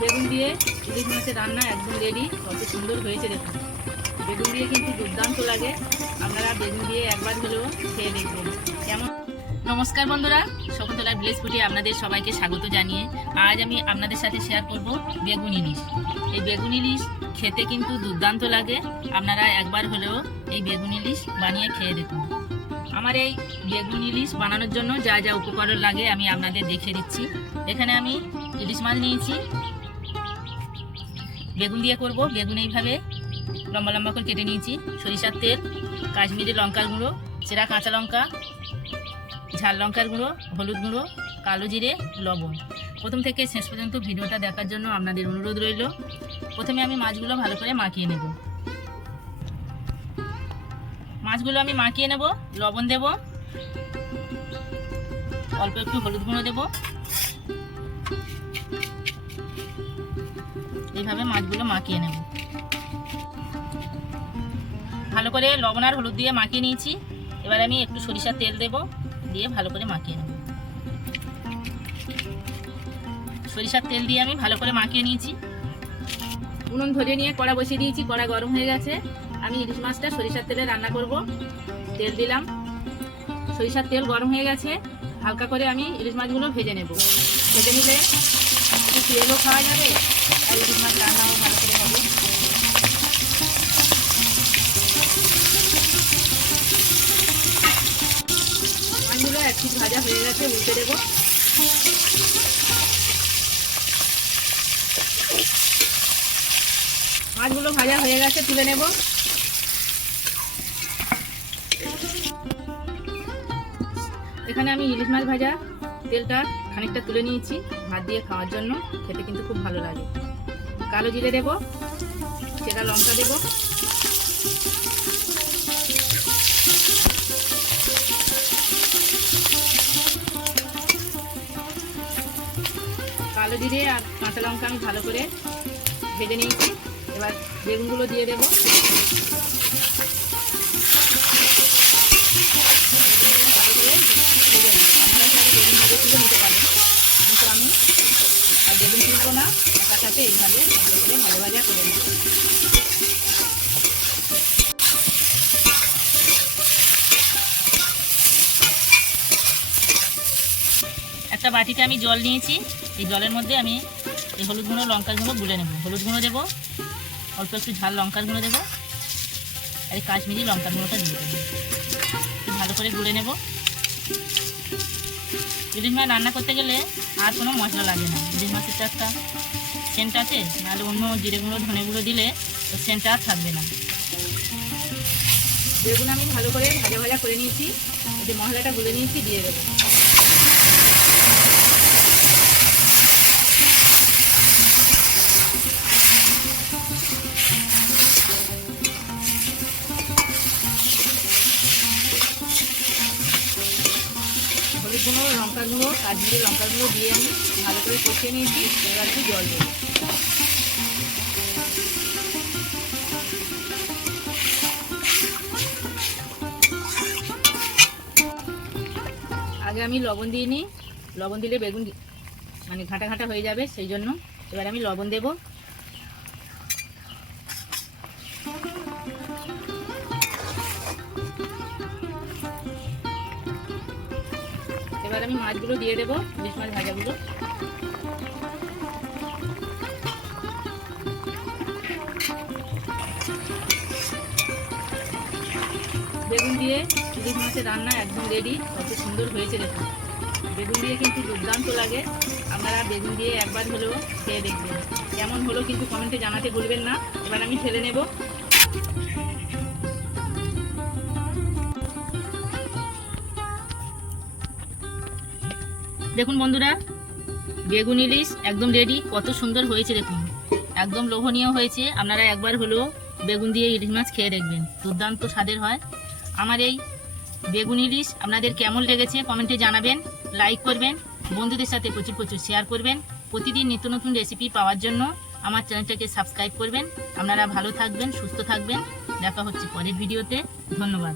বেগুন দিয়ে ইলিশ মাছের রান্না, একদম রেডি কত সুন্দর হয়েছে দেখুন বেগুন দিয়ে কিন্তু দুর্দান্ত লাগে। আপনারা বেগুন দিয়ে একবার হলেও খেয়ে দেখবেন। কেমন? নমস্কার বন্ধুরা শকুন্তলার ভিলেজ ফুটে আপনাদের সবাইকে স্বাগত জানিয়ে আজ আমি আপনাদের সাথে শেয়ার করব বেগুন ইলিশ। এই বেগুন ইলিশ খেতে কিন্তু দুর্দান্ত লাগে। আপনারা একবার হলেও এই বেগুন ইলিশ বানিয়ে খেয়ে দেখুন। আমার এই বেগুন ইলিশ বানানোর জন্য যা যা উপকরণ লাগে আমি আপনাদের দেখে দিচ্ছি। এখানে আমি ইলিশ মাছ নিয়েছি বেগুন দিয়ে করব। বেগুন এইভাবে লম্বা লম্বা করে কেটে নিয়েছি। সরিষার তেল, কাশ্মীরি লঙ্কার গুঁড়ো, চেরা কাঁচা লঙ্কা, ঝাল লঙ্কার গুঁড়ো, হলুদ গুঁড়ো, কালো জিরে, লবণ। প্রথম থেকে শেষ পর্যন্ত ভিডিওটা দেখার জন্য আপনাদের অনুরোধ রইল। প্রথমে আমি মাছগুলো ভালো করে মাখিয়ে নেব। মাছগুলো আমি মাখিয়ে নেব, লবণ দেব, অল্প একটু হলুদ গুঁড়ো দেব। এইভাবে মাছগুলো মাখিয়ে নেব। ভালো করে লবণ আর হলুদ দিয়ে মাখিয়ে নিয়েছি। এবার আমি একটু সরিষার তেল দেব, দিয়ে ভালো করে মাখিয়ে নেব। সরিষার তেল দিয়ে আমি ভালো করে মাখিয়ে নিয়েছি। উনুন ধরে নিয়ে কড়া বসিয়ে দিয়েছি, কড়া গরম হয়ে গেছে। আমি ইলিশ মাছটা সরিষার তেলে রান্না করব। তেল দিলাম। সরিষার তেল গরম হয়ে গেছে। হালকা করে আমি ইলিশ মাছগুলো ভেজে নেব। ভেজে নিলে একটু তেলও খাওয়া যাবে আর ইলিশ মাছ রান্নাও ভালো করে হবে মাছগুলো এক পিস ভাজা হয়ে গেছে উল্টে দেবো মাছগুলো ভাজা হয়ে গেছে, তুলে নেব। এখানে আমি ইলিশ মাছ ভাজা, তেলটা খানিকটা তুলে নিয়েছি, ভাত দিয়ে খাওয়ার জন্য। খেতে কিন্তু খুব ভালো লাগে। কালো জিরে দেব, চেরা লঙ্কা দেব। কালো জিরে আর কাঁচা লঙ্কা আমি ভালো করে ভেজে নিয়েছি। এবার বেগুনগুলো দিয়ে দেবো। ভালো করে ভেজে তুলে নিতে আর বেগুন তুলবো না সাথে এইভাবে ভালো করে ভাজা ভাজা করে নেব। একটা বাটিতে আমি জল নিয়েছি, এই জলের মধ্যে আমি এই হলুদ গুঁড়ো, লঙ্কার গুঁড়ো গুলে নেব। হলুদ গুঁড়ো দেবো, অল্প একটু ঝাল লঙ্কার গুঁড়ো দেবো, আর এই কাশ্মীরি লঙ্কার গুঁড়োটা দিয়ে দেবো। ভালো করে গুলে নেব। ইলিশ মাছ রান্না করতে গেলে আর কোনো মশলা লাগে না। ইলিশ মাছের তো একটা সেন্ট আছে, নাহলে অন্য জিরে গুঁড়ো, ধনে গুঁড়ো দিলে তো সেন্টটা আর থাকবে না। যেগুলো আমি ভালো করে ভাজা ভাজা করে নিয়েছি যে মশলাটা গুলে নিয়েছি, দিয়ে দেবো। গুঁড়ো লঙ্কার গুঁড়ো কাশ্মীরি লঙ্কার গুঁড়ো দিয়ে আমি ভালো করে কষিয়ে নিয়েছি, এবার একটু জল দেবো। আগে আমি লবণ দিয়ে নিই, লবণ দিলে বেগুন মানে ঘাঁটা ঘাঁটা হয়ে যাবে, সেই জন্য এবার আমি লবণ দেবো। এবার আমি মাছগুলো দিয়ে দেবো ইলিশ মাছ ভাজাগুলো। বেগুন দিয়ে ইলিশ মাছের রান্না একদম রেডি কত সুন্দর হয়েছে দেখুন। বেগুন দিয়ে কিন্তু দুর্দান্ত লাগে, আপনারা বেগুন দিয়ে একবার হলেও খেয়ে দেখবেন। কেমন হলো কিন্তু কমেন্টে জানাতে ভুলবেন না। এবার আমি ফেলে নেব। দেখুন বন্ধুরা, বেগুন ইলিশ একদম রেডি কত সুন্দর হয়েছে দেখুন। একদম লোভনীয় হয়েছে, আপনারা একবার হলেও বেগুন দিয়ে ইলিশ মাছ খেয়ে দেখবেন, দুর্দান্ত স্বাদের হয়। আমার এই বেগুন ইলিশ আপনাদের কেমন লেগেছে কমেন্টে জানাবেন লাইক করবেন, বন্ধুদের সাথে প্রচুর প্রচুর শেয়ার করবেন, প্রতিদিন নিত্য নতুন রেসিপি পাওয়ার জন্য আমার চ্যানেলটাকে সাবস্ক্রাইব করবেন। আপনারা ভালো থাকবেন, সুস্থ থাকবেন। দেখা হচ্ছে পরের ভিডিওতে ধন্যবাদ।